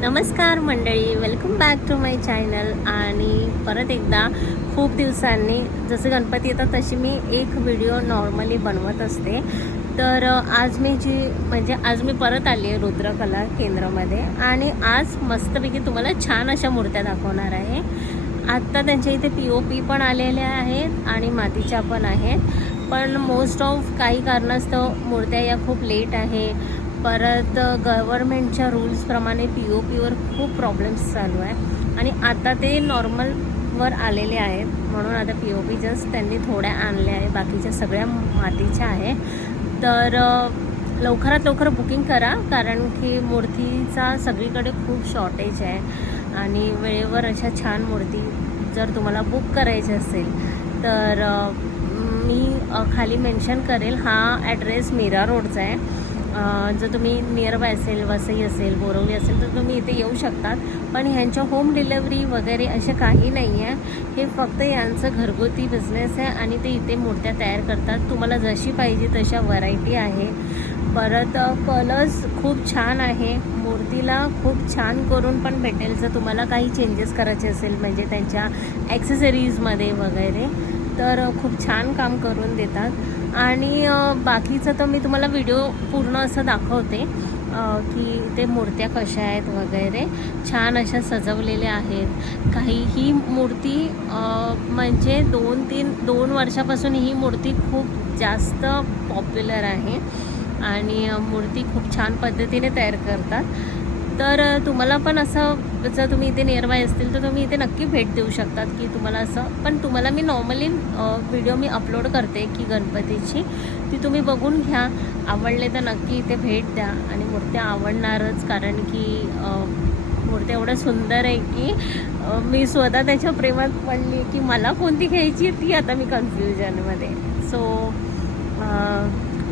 नमस्कार मंडळी, welcome back to my channel. आणि परत एकदा खूप दिवसांनी जसं गणपती येतात तशी मी एक व्हिडिओ नॉर्मली बनवत असते. तर आज मी परत आली आहे रुद्रकला केंद्रामध्ये आणि आज मस्तपैकी तुम्हाला छान अशा मूर्त्या दाखवणार आहे. आत्ता त्यांच्या इथे POP पण आलेल्या आहेत आणि मातीच्या पण आहेत, पण मोस्ट ऑफ काही कारणास्तव मूर्त्या या खूप लेट आहे. परत गव्हर्मेंटच्या रूल्सप्रमाणे POPवर खूप प्रॉब्लेम्स चालू आहे आणि आता ते नॉर्मलवर आलेले आहेत. म्हणून आता POP जस्ट त्यांनी थोड्या आणल्या आहे, बाकीच्या सगळ्या मातीच्या आहे. तर लवकरात लवकर बुकिंग करा, कारण की मूर्तीचा सगळीकडे खूप शॉर्टेज आहे आणि वेळेवर अशा छान मूर्ती जर तुम्हाला बुक करायची असेल तर मी खाली मेन्शन करेल. हा ॲड्रेस मीरा रोडचा आहे. जर तुम्ही नियर बाय असेल, वसई असेल, बोरवली असेल तर तुम्ही इथे येऊ शकतात. पण ह्यांच्या होम डिलेवरी वगैरे असे काही नाही आहे. हे फक्त यांचं घरगुती बिझनेस आहे आणि ते इथे मूर्त्या तयार करतात. तुम्हाला जशी पाहिजे तशा व्हरायटी आहे. परत कलर्स खूप छान आहे. मूर्तीला खूप छान करून पण भेटेल जर तुम्हाला काही चेंजेस करायचे असेल, म्हणजे त्यांच्या ॲक्सेसरीजमध्ये वगैरे, तर खूप छान काम करून देतात. आणि बाकीचं तर मी तुम्हाला व्हिडिओ पूर्ण असं दाखवते की ते मूर्त्या कशा आहेत वगैरे. छान अशा सजवलेल्या आहेत. काही ही मूर्ती म्हणजे 2 वर्षापासून ही मूर्ती खूप जास्त पॉप्युलर आहे आणि मूर्ती खूप छान पद्धतीने तयार करतात. तर तुम्हाला पण असं, जर तुम्ही इथे नियर बाय असतील तर तुम्ही इथे नक्की भेट देऊ शकतात की तुम्हाला असं. पण तुम्हाला मी नॉर्मली व्हिडिओ मी अपलोड करते की गणपतीची, ती तुम्ही बघून घ्या. आवडले तर नक्की इथे भेट द्या आणि मूर्त्या आवडणारच, कारण की मूर्त्या एवढं सुंदर आहे की मी स्वतः त्याच्या प्रेमात पडली की मला कोणती घ्यायची ती आता मी कन्फ्युजनमध्ये. सो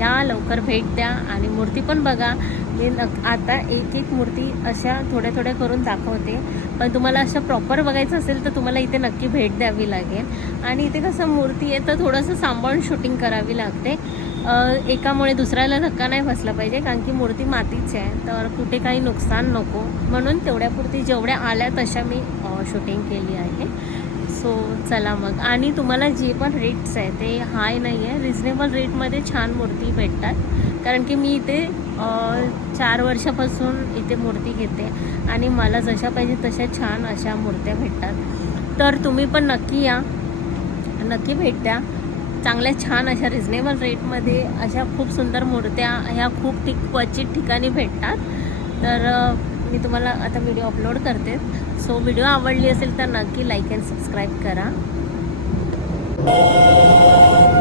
या लवकर भेट द्या आणि मूर्ती पण बघा. मी आता एक मूर्ती अशा थोड्या करून दाखवते, पण तुम्हाला अशा प्रॉपर बघायचं असेल तर तुम्हाला इथे नक्की भेट द्यावी लागेल. आणि इथे कसं मूर्ती आहे तर थोडंसं सांभाळून शूटिंग करावी लागते. एकामुळे दुसऱ्याला धक्का नाही बसला पाहिजे, कारण की मूर्ती मातीची आहे तर कुठे काही नुकसान नको, म्हणून तेवढ्यापुरती जेवढ्या आल्या तशा मी शूटिंग केली आहे. सो चला मग. आणि तुम्हाला जे पण रेट्स आहे ते हाय नाही आहे, रिजनेबल रेटमध्ये छान मूर्ती भेटतात. कारण की मी इथे 4 वर्षापासून इथे मूर्ती घेते आणि मला जशा पाहिजे तशा छान अशा मूर्त्या भेटतात. तर तुम्ही पण नक्की या, नक्की भेट द्या. चांगल्या छान अशा रिजनेबल रेटमध्ये अशा खूप सुंदर मूर्त्या ह्या खूप क्वचित ठिकाणी भेटतात. तर मी तुम्हाला आता व्हिडिओ अपलोड करते. सो व्हिडिओ आवडली असेल तर नक्की लाईक अँड सबस्क्राईब करा.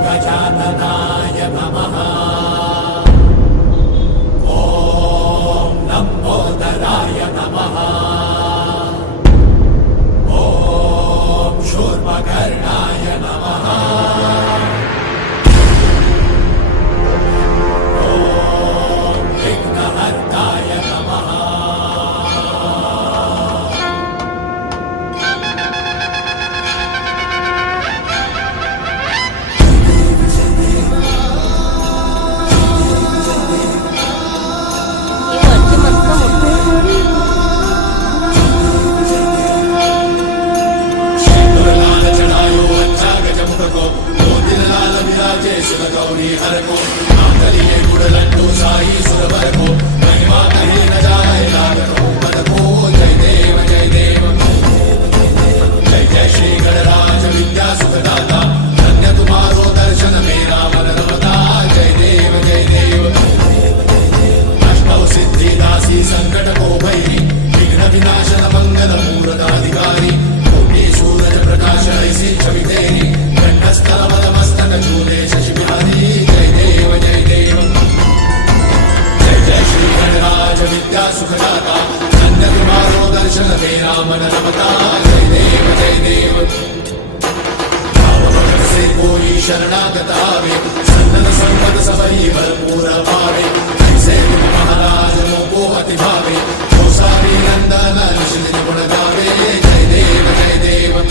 गजाननाय नमः. ओम लंबोदराय नमः. ओम शूर्पकर्णाय नमः. ओम विघ्नहर्ताय नमः. गौरी हर को नादलिए गुड़लड्डू साई सुरवर को महिमा कहे न जाए लागतो पद को. जय देव जय देव जय जय श्री गणराज विद्या सुखदाता. धन्य तुम्हारो दर्शन मेरा मन रमता. जय देव जय देव. अष्टौ सिद्धि दासी संकट को भैरी. विघ्न विनाशन मंगल मूर्ताधिकारी. कोटि सूरज प्रकाश ऐसी छवि तेरी. कंठस्थल मद मस्तक झूले शशि बिहारी. जय देव जय देव जय जय श्री गणराज विद्या सुखदाता. धन्य तुम्हारो दर्शन मेरा मन रमता. जय देव जय देव. भाव भगत से कोई शरणागत आवे. सन्नत संपद सबरी भरपूर भावे. ऐसे तुम महाराज मोको अति भावे. गोसावी नंदन निश्चित गुण गावे. जय देव जय देव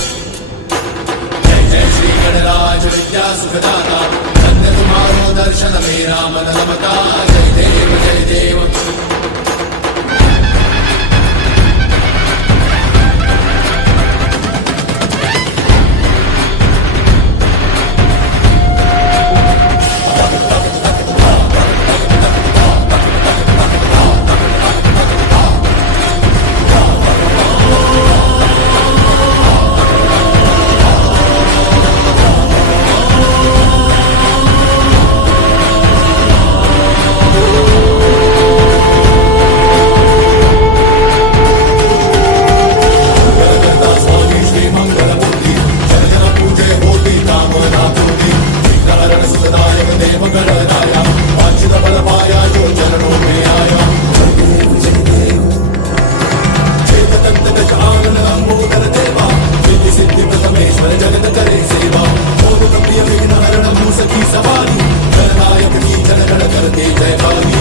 जय जय श्री गणराज विद्या सुखदाता. धन्य तुम्हारो दर्शन मेरा मन रमता. जय देव जय देव. दगडूशेठ यांनी आणले.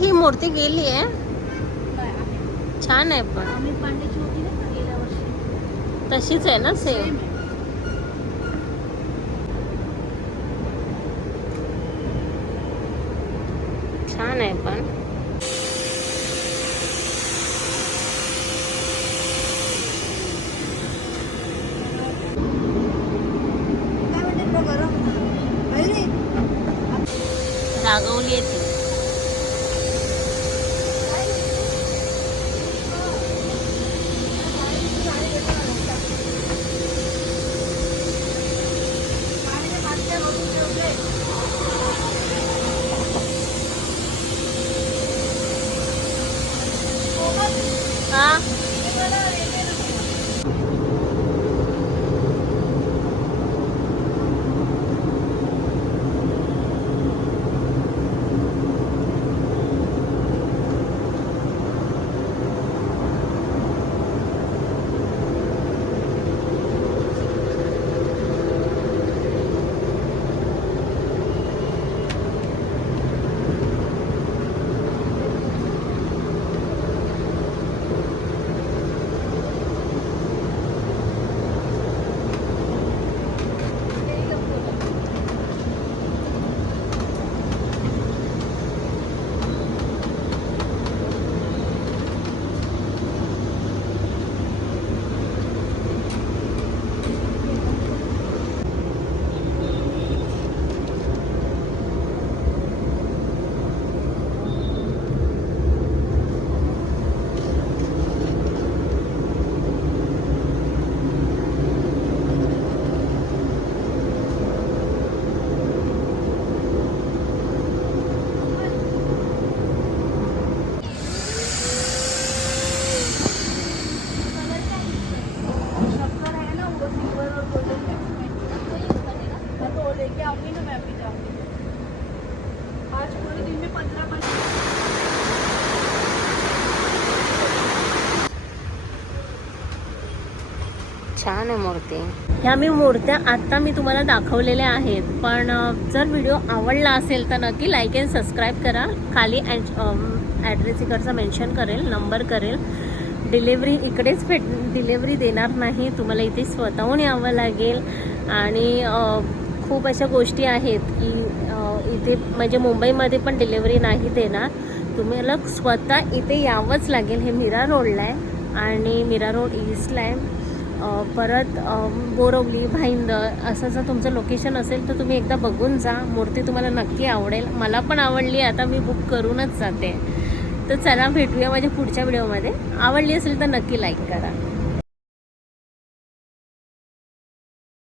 ही मूर्ती गेली आहे, छान आहे पण तशीच आहे ना सेम. छान आहे पण रागवली आहे ती. छान आहे मूर्ती. ह्या मूर्त्या आता मी तुम्हाला दाखवलेल्या आहेत, पण जर व्हिडिओ आवडला असेल तर नक्की लाईक अँड सबस्क्राईब करा. खाली ॲड्रेस इकडचा मेन्शन करेल, नंबर करेल. डिलेवरी इकडेच डिलेवरी देणार नाही, तुम्हाला इथे स्वतःहून यावं लागेल. आणि खूप अशा गोष्टी आहेत की इथे म्हणजे मुंबईमध्ये पण डिलेवरी नाही देणार, तुम्हाला स्वतः इथे यावंच लागेल. हे मीरा रोडला आहे आणि मीरा रोड ईस्टला आहे. परत बोरवली, भाईंदर असं जर तुमचं लोकेशन असेल तर तुम्ही एकदा बघून जा. मूर्ती तुम्हाला नक्की आवडेल. मला पण आवडली, आता मी बुक करूनच जाते. तर चला भेटूया माझ्या पुढच्या व्हिडिओमध्ये. आवडली असेल तर नक्की लाईक करा.